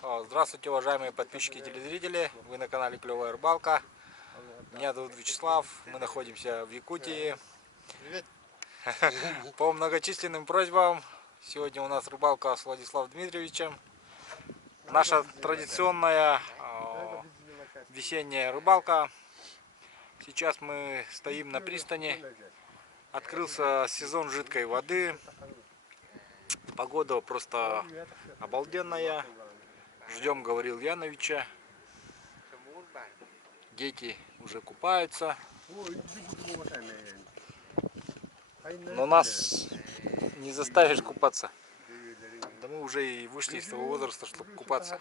Здравствуйте, уважаемые подписчики и телезрители. Вы на канале Клевая Рыбалка. Меня зовут Вячеслав. Мы находимся в Якутии. Привет. По многочисленным просьбам сегодня у нас рыбалка с Владиславом Дмитриевичем. Наша традиционная весенняя рыбалка. Сейчас мы стоим на пристани. Открылся сезон жидкой воды. Погода просто обалденная. Ждем Гаврила Яновича. Дети уже купаются. Но нас не заставишь купаться. Да мы уже и вышли из того возраста, чтобы купаться.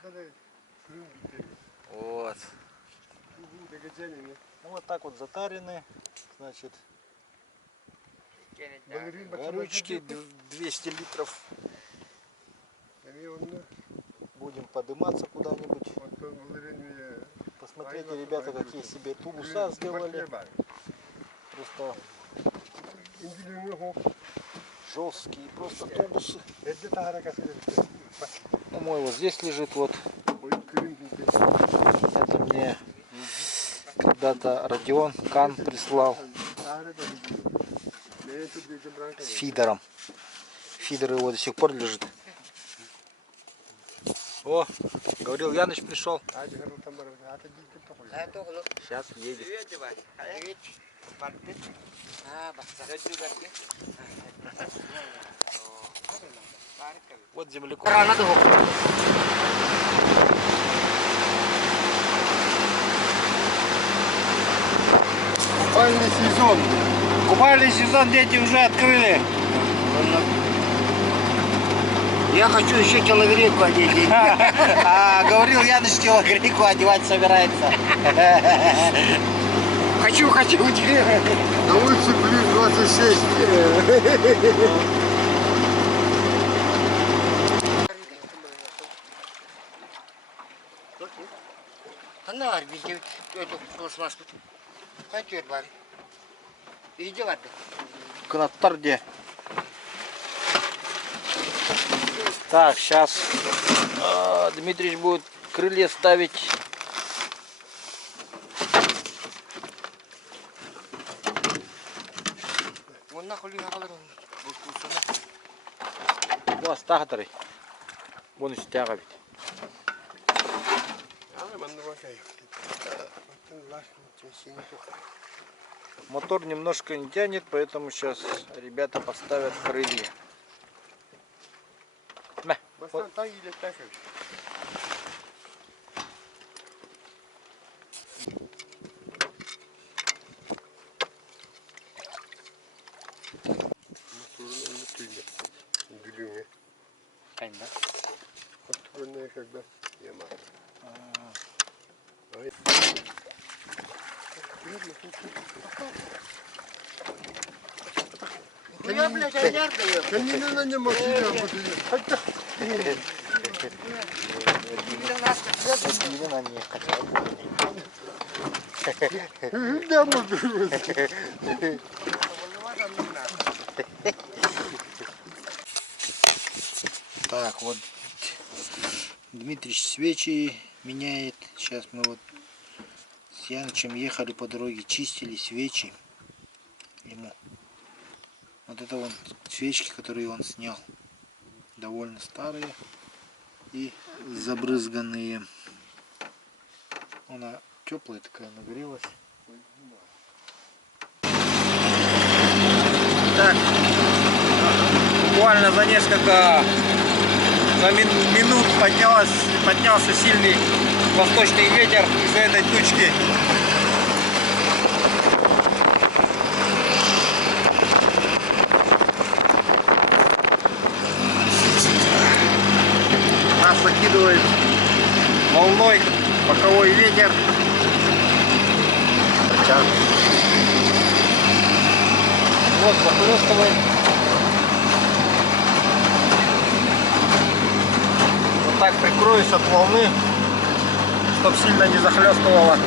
Вот. Ну, вот так вот затарены. Значит, горючки 200 литров. Будем подниматься куда-нибудь. Посмотрите, ребята, какие себе тубуса сделали. Просто жесткие, просто тубусы. Ну, мой вот здесь лежит, вот. Это мне когда-то Родион Кан прислал с фидером. Фидер его до сих пор лежит. О, Гаврил Яныч пришел. Сейчас едет. Вот землекоп. Купальный сезон. Купальный сезон дети уже открыли. Я хочу еще телогрейку одеть. Гаврил Яныч телогрейку одевать собирается. Хочу. На улице плюс 26. Она видит эту пластмассу. Хочу бар. Иди ладно. Канатарде. Так, сейчас Дмитрий будет крылья ставить. Вот стахатори. Вон из тяга ведь. Мотор немножко не тянет, поэтому сейчас ребята поставят крылья. Вот. Я, блядь, аяр даю. Канина не машина будет. Так, вот Дмитрий свечи меняет. Сейчас мы вот с Янычем ехали по дороге, чистили свечи ему. Вот это вот свечки, которые он снял. Довольно старые и забрызганные. Она теплая такая, нагрелась. Так, буквально за несколько минут поднялся сильный восточный ветер из-за этой тучки. Нас закидывает волной боковой ветер. Вот захлестывает. Вот так прикроюсь от волны, чтобы сильно не захлестывало.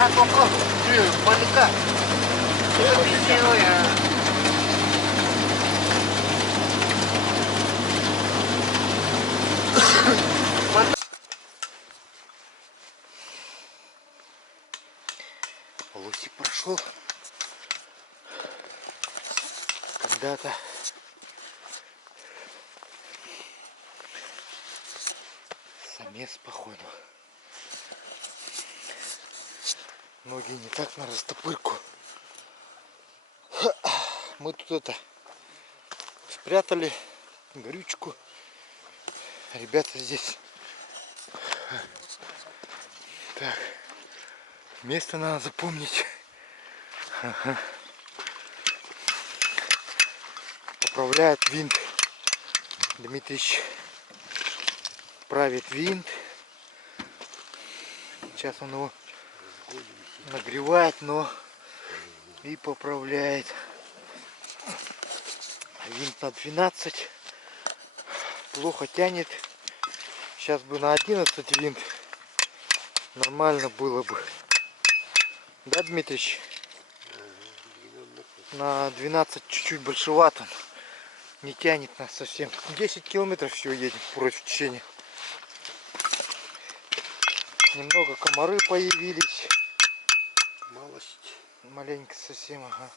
А попал, маленько. Это пиздец, Лосик прошел когда-то. Самец, походу. Ноги не так на растопырку. Мы тут это спрятали горючку. Ребята здесь. Так, место надо запомнить. Ага. Поправляет винт. Дмитрич правит винт. Сейчас он его нагревает, но и поправляет. Винт на 12. Плохо тянет. Сейчас бы на 11 винт. Нормально было бы. Да, Дмитрич? На 12 чуть-чуть большевато. Не тянет нас совсем. 10 километров всего едем против течения. Немного комары появились. Малость. Маленько совсем, ага.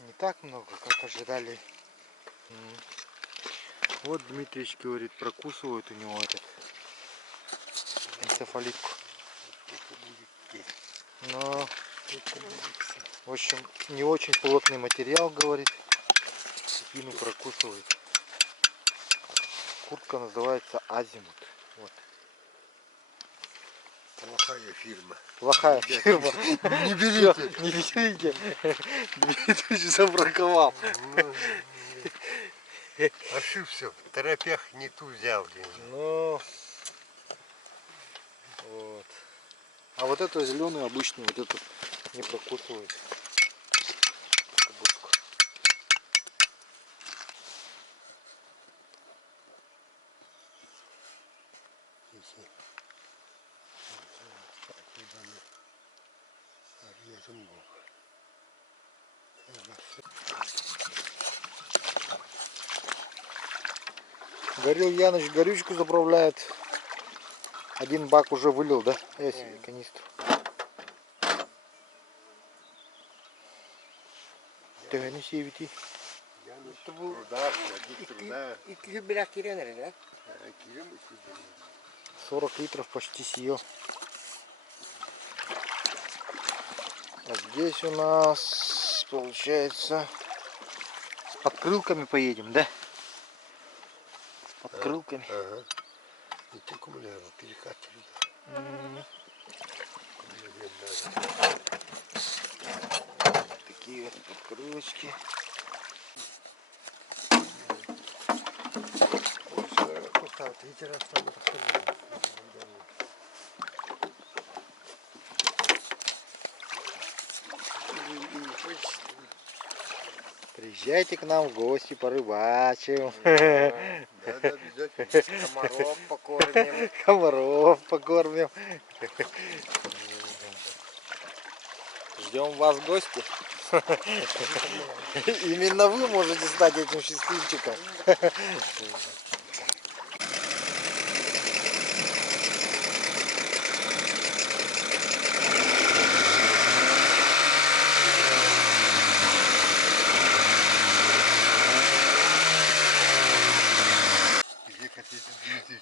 Не так много, как ожидали. Вот Дмитрич говорит, прокусывают у него этот энцефалитку. Но, в общем, не очень плотный материал, говорит. Спину прокусывает. Куртка называется Азимут. Вот. Плохая фирма. Плохая фирма. Не берите. Всё, не берите. Дмитрич забраковал. Ошибся. В торопях не ту взял. Ну, вот. А вот эту зеленую обычную, вот эту не прокусывает. Кабушку. Горел Яныч, горючку заправляет. Один бак уже вылил, да? Я себе канистру. Ты не севети. Bu Труда, труда. 200 biraz kire nerede? 40 литров почти съел. А здесь у нас получается с подкрылками поедем, да? С подкрылками. Ага. И ты кумуляру перекатывали. Такие вот подкрылочки. Приезжайте к нам в гости, порыбачим. Надо обязательно. Комаров покормим. Комаров покормим. Ждем вас в гости. Именно вы можете стать этим счастливчиком.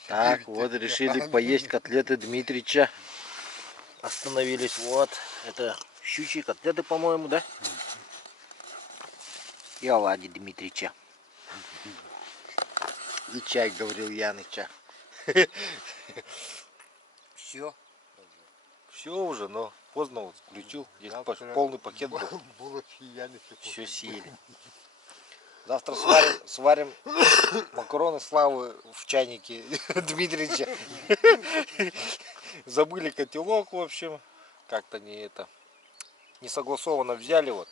Так, вот решили поесть котлеты Дмитрича. Остановились. Вот, это щучьи котлеты, по-моему, да? И оладьи Дмитрича. И чай, говорил Яныча. Все. Все уже, но поздно вот включил. Здесь полный пакет был. Булочки Яны. Все съели. Завтра сварим макароны Славы в чайнике Дмитрича. Забыли котелок, в общем. Как-то не согласованно взяли вот.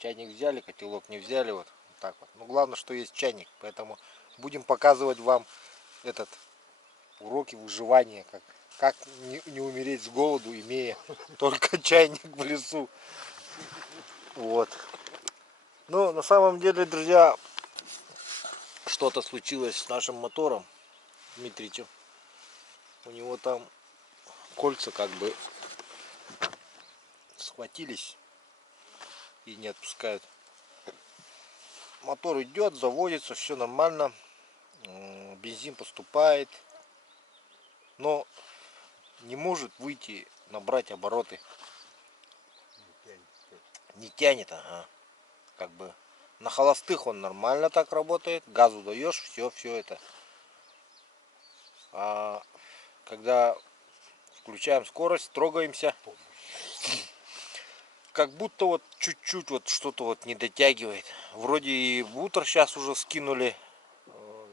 Чайник взяли, котелок не взяли вот. Так вот. Ну главное, что есть чайник. Поэтому будем показывать вам уроки выживания. Как не умереть с голоду, имея Только чайник в лесу. Вот. Ну, на самом деле, друзья, что-то случилось с нашим мотором Дмитричем. У него там кольца как бы схватились и не отпускают. Мотор идет, заводится, все нормально. Бензин поступает, но не может выйти, набрать обороты. Не тянет, ага. Как бы на холостых он нормально так работает, газу даешь, все это. А когда включаем скорость, трогаемся, как будто вот чуть-чуть вот что-то вот не дотягивает. Вроде и бутер сейчас уже скинули,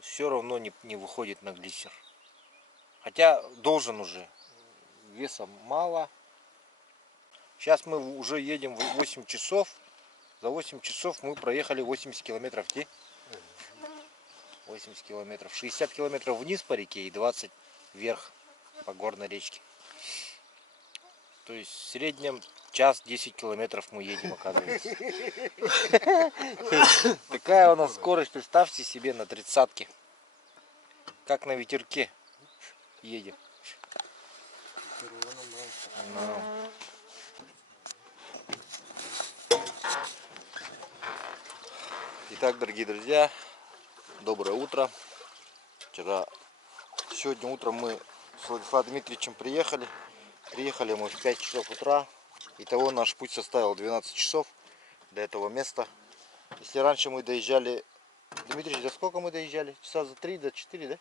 все равно не выходит на глиссер. Хотя должен уже, веса мало. Сейчас мы уже едем 8 часов. За 8 часов мы проехали 80 километров. 80 километров. 60 километров вниз по реке и 20 вверх по горной речке. То есть в среднем час 10 километров мы едем, оказывается. Такая у нас скорость, представьте себе, на 30-ке. Как на ветерке едем. Итак, дорогие друзья, доброе утро. Сегодня утром мы с Владиславом Дмитриевичем приехали. Приехали мы в 5 часов утра. Итого наш путь составил 12 часов до этого места. Если раньше мы доезжали... Дмитрий, за сколько мы доезжали? Часа за 3, за 4,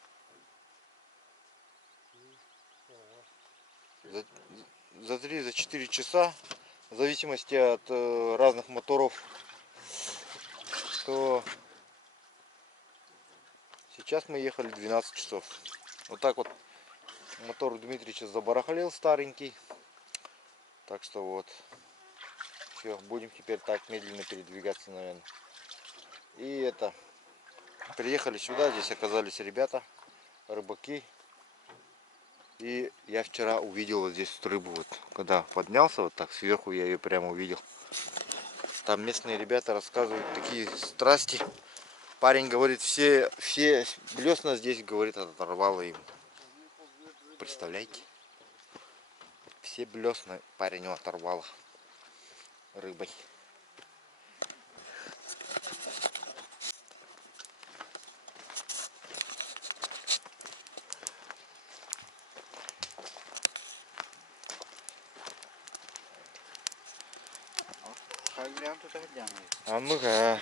да? За 3, за 4 часа. В зависимости от разных моторов. То сейчас мы ехали 12 часов. Вот так вот мотор Дмитрича забарахлил старенький. Так что вот. Все, будем теперь так медленно передвигаться, наверное. И это. Приехали сюда, здесь оказались ребята, рыбаки. И я вчера увидел вот здесь рыбу. Вот, когда поднялся вот так сверху, я ее прямо увидел. Там местные ребята рассказывают такие страсти. Парень говорит, все блесна здесь, говорит, оторвало им. Представляете? Все блесна парень оторвало рыбой. А ну-ка.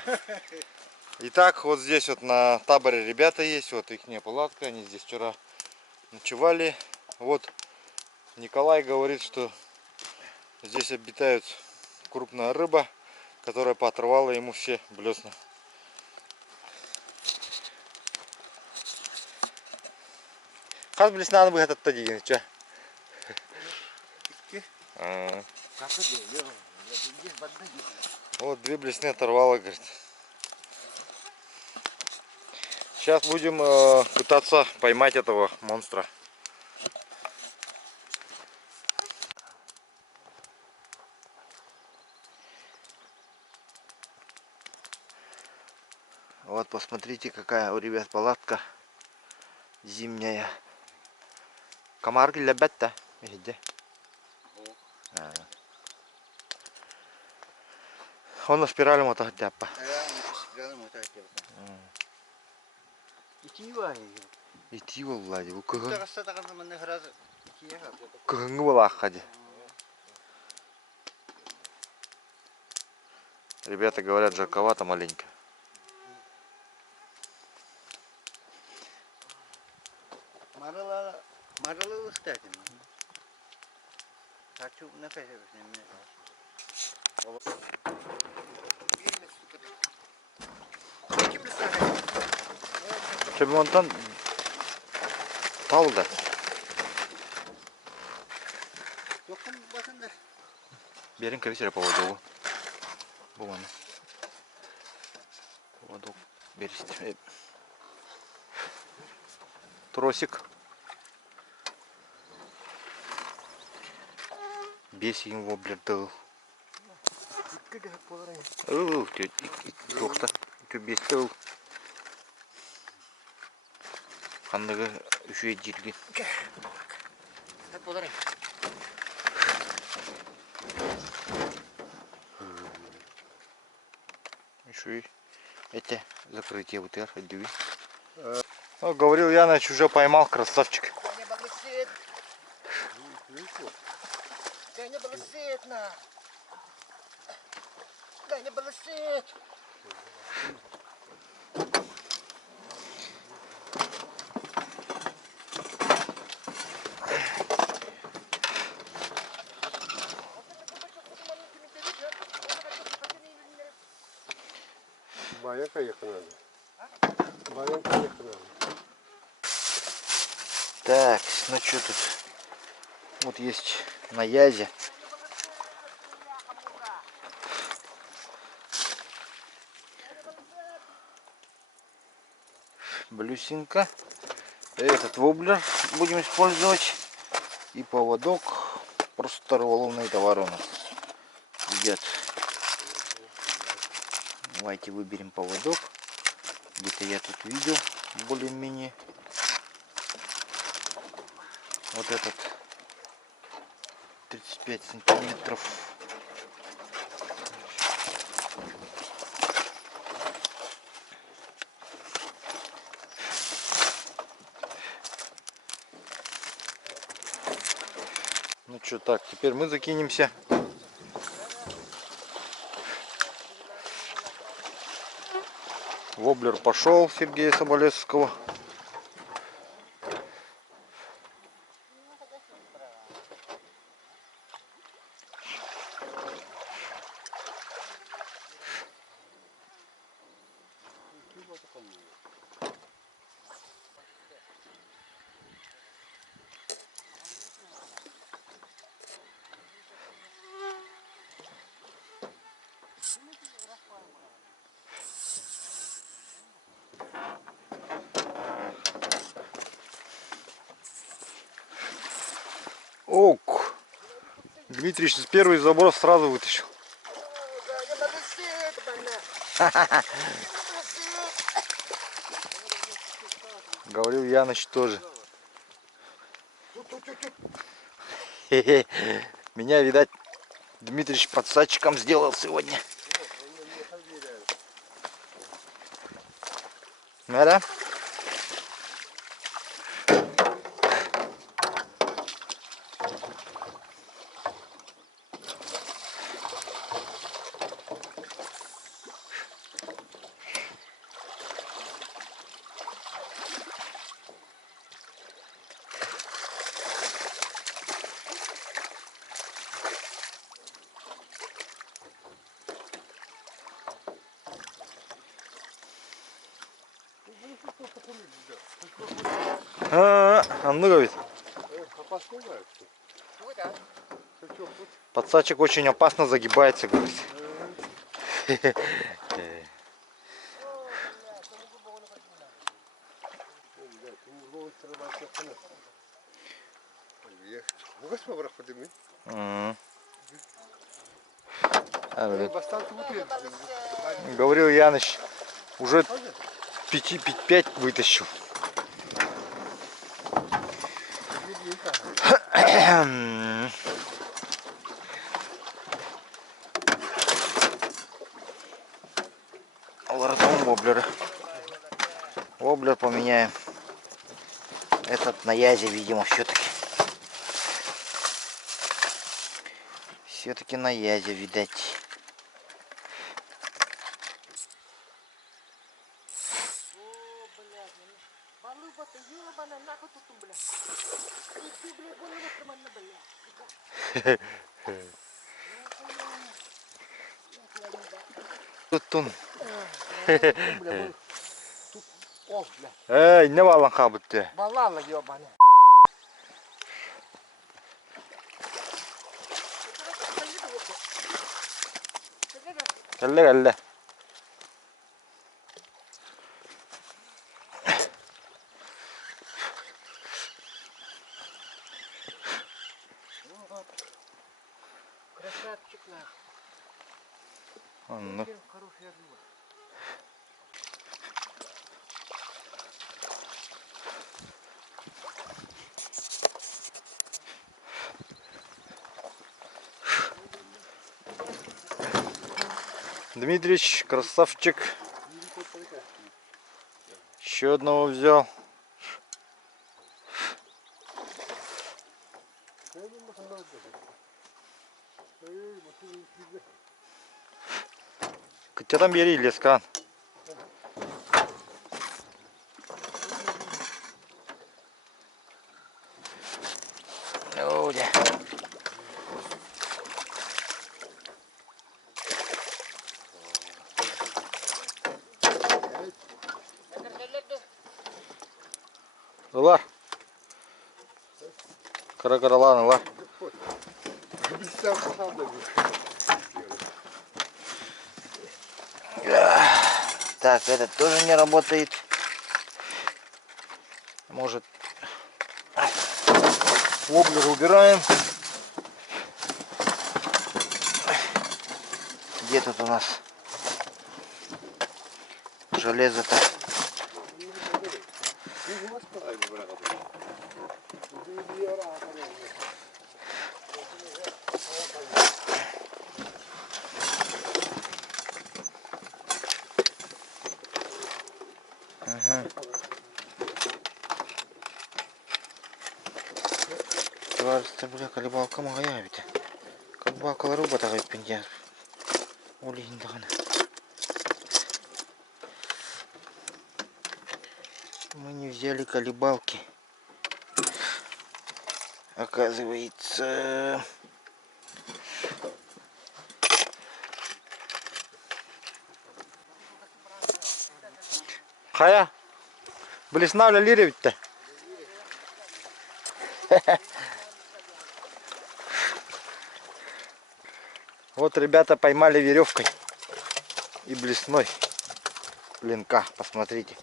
Итак, вот здесь вот на таборе ребята есть, вот их палатка, они здесь вчера ночевали. Вот Николай говорит, что здесь обитает крупная рыба, которая поотрывала ему все блесна. Как блесна надо бы этот тадин, че? Вот 2 блесны оторвала, говорит. Сейчас будем пытаться поймать этого монстра. Вот посмотрите, какая у ребят палатка зимняя. Комарки лебят-то, где? Он на спирали мотор тяпа. Итива Влади, у кого? Кого лахади? Ребята говорят, жарковато маленько. Марала, кстати. Хочу на кафе с ними. Чемонтан талда. Берем кависера поводу. Буман. Поводу берите. Тросик. Бесин воблер дыл. Тоқта. Төбес дыл. Қандығы үші жерге. Еще эти закрытие вот их отдели. Ну, говорил Яныч, уже поймал, красавчик. Баянка ехать надо. Баянка ехать надо. Так, ну что тут? Вот есть на язе. Блюсинка. Этот воблер будем использовать. И поводок. Просто рыболовные товары у нас идет. Давайте выберем поводок. Где-то я тут видел более-менее. Вот этот 35 сантиметров. Ну что, так, теперь мы закинемся. Воблер пошел Сергея Соболевского. Ок! Дмитрий с первый заброс сразу вытащил. Говорил Яныч тоже. Меня, видать, Дмитрич подсадчиком сделал сегодня. Да? А ну говорит. Подсадчик очень опасно загибается, говорит. Говорил Яныч, уже 5 вытащил. Лоратон воблера. Воблер поменяем. Этот на язе, видимо, все-таки. Все-таки на язе, видать. Тут он. Ey, ne balon kabıttı? Балала, ёбаный. Gelle gelle. Красавчик наш. Ну. Хорошая рыба. Дмитрич, красавчик. Еще одного взял. Kaçadan beri iyiyiz kan. Öyle. Ular. Kara karalan ular. Так, этот тоже не работает. Может, воблер убираем. Где тут у нас железо-то? Кажется, бля, колебалка моя ведь. Колебалка руба такая пенья. Улин такая. Мы не взяли колебалки. Оказывается. Хая, блесна лири ведь-то. Вот ребята поймали веревкой и блесной блинка, посмотрите.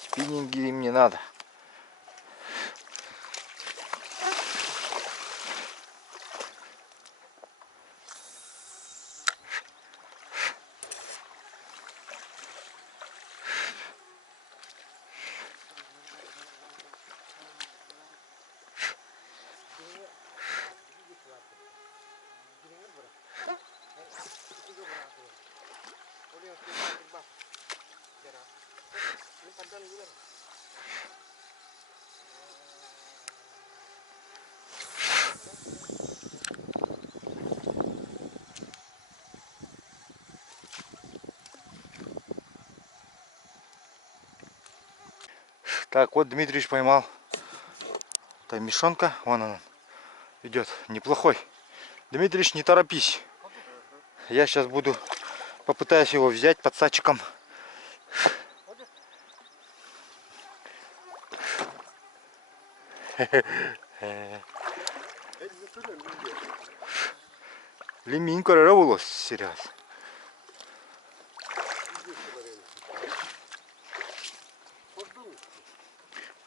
Спиннинги им не надо. Так, вот Дмитрич поймал. Это мешонка, вон он идет, неплохой. Дмитрич, не торопись. Я сейчас попытаюсь его взять под сачиком. Лиминко рвалось, серьезно.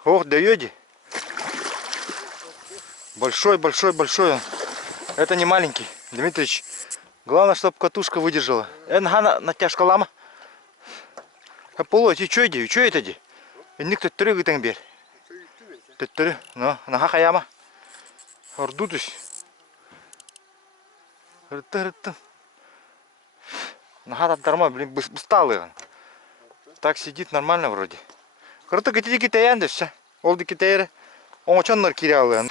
Ох, даёте. Большой, большой, большой он. Это не маленький, Дмитрич. Главное, чтобы катушка выдержала. Энгана натяжка лама. А полоти, что это ди? Никто трёгает тангбер. Ты, ну, нага хаяма. Ордутусь. Нага дарма, блин, усталый он. Так сидит нормально вроде. Круто, какие китаян, да все. Олды китайры. Он очень наркирялый.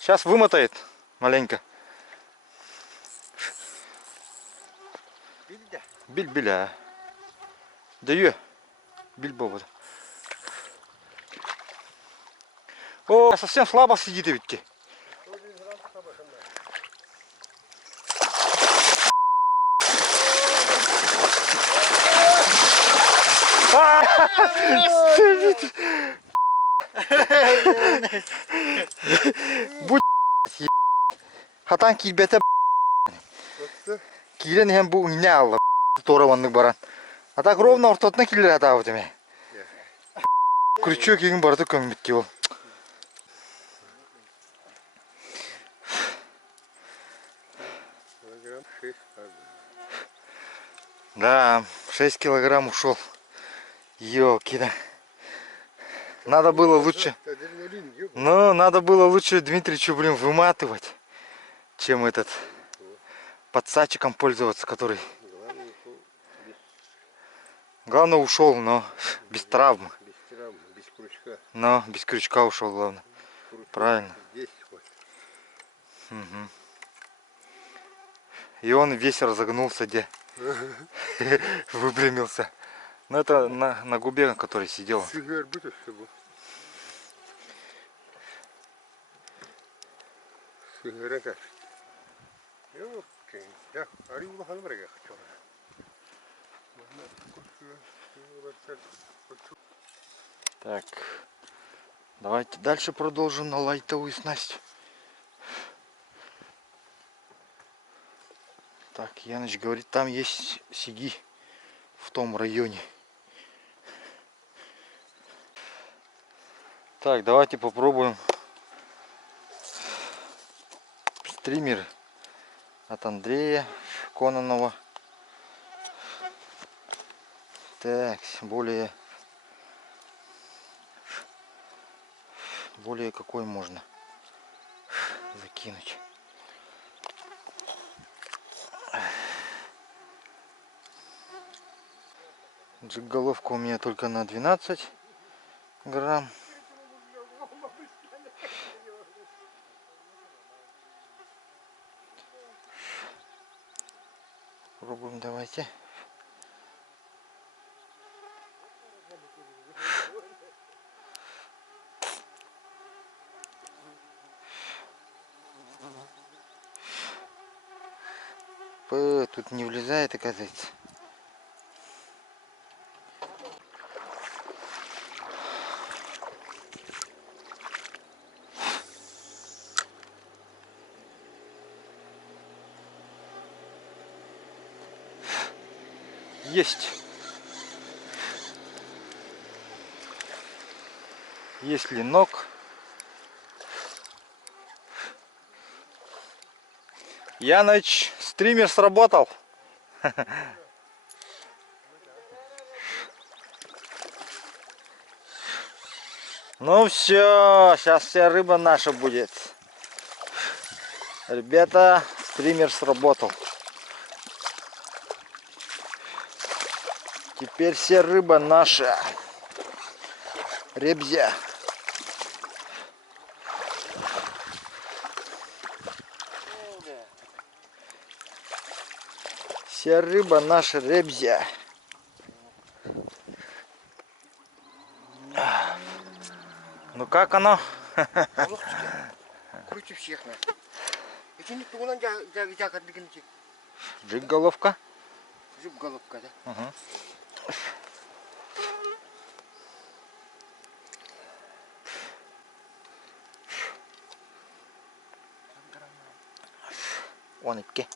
Сейчас вымотает маленько. Биль-биля. Даю. Биль-бобот. О, совсем слабо сидит ведь. Будь хатан килбете. Килен hem bu ne Allah. Тораванный баран. А так ровно ортотна келе ата вот эме. Крючок егин барды көмбетти ол. Килограмм 6 каждый. Да, 6 килограмм ушел. Ёлки-да. Надо было лучше. Адреналин, ёбаный. Но надо было лучше Дмитричу, блин, выматывать, чем этот подсачиком пользоваться, который. Главное, ушел без, Главное ушел, но без травм. без травм, без крючка. Но без крючка ушел, главное. Крючок Правильно. здесь вот. Мгм. И он весь разогнулся, где выпрямился. Но это на губе, на которой сидел. Сигар будешь, чтобы... Сигара как? Ёпкин, я арюла ханбрега хочу. Так, давайте дальше продолжим на лайтовую снасть. Так, Яныч говорит, там есть сиги в том районе. Так, давайте попробуем стример от Андрея Кононова. Так, более какой можно закинуть. Джиг-головка у меня только на 12 грамм. Пробуем, давайте. Тут не влезает, оказывается. Есть. Есть ленок. Яныч, стример сработал. Ну все, сейчас вся рыба наша будет. Ребята, стример сработал. Теперь вся рыба наша. Ребзя. Вся рыба наша ребзя. Ну как оно? Круче всех, на. Эти не тулан жагат бигинчи. Джиг-головка. Жуп головка, да? Угу. Он идти.